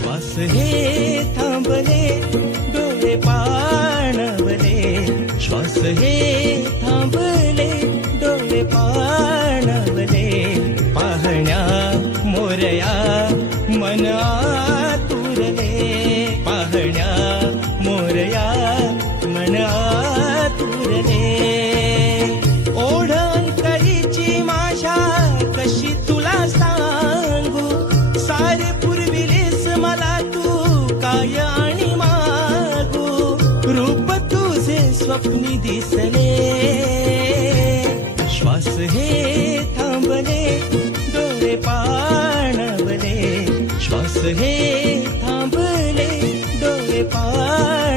श्वास हे थांबले, डोळे पाणवले, श्वास हे थांबले, डोळे पाणवले, पाहण्या मोरया मन आतुरले, पाहण्या मोरया मन आतुरले. ओढ अंतरीची माझ्या कशी तुला सांगू, सारे पुरविलेस मला तू काय आणि मागू, रूप तुझे स्वप्नी दिसले, श्वास हे थांबले, डोळे पाणवले, श्वास हे थांबले, डोळे पाणवले.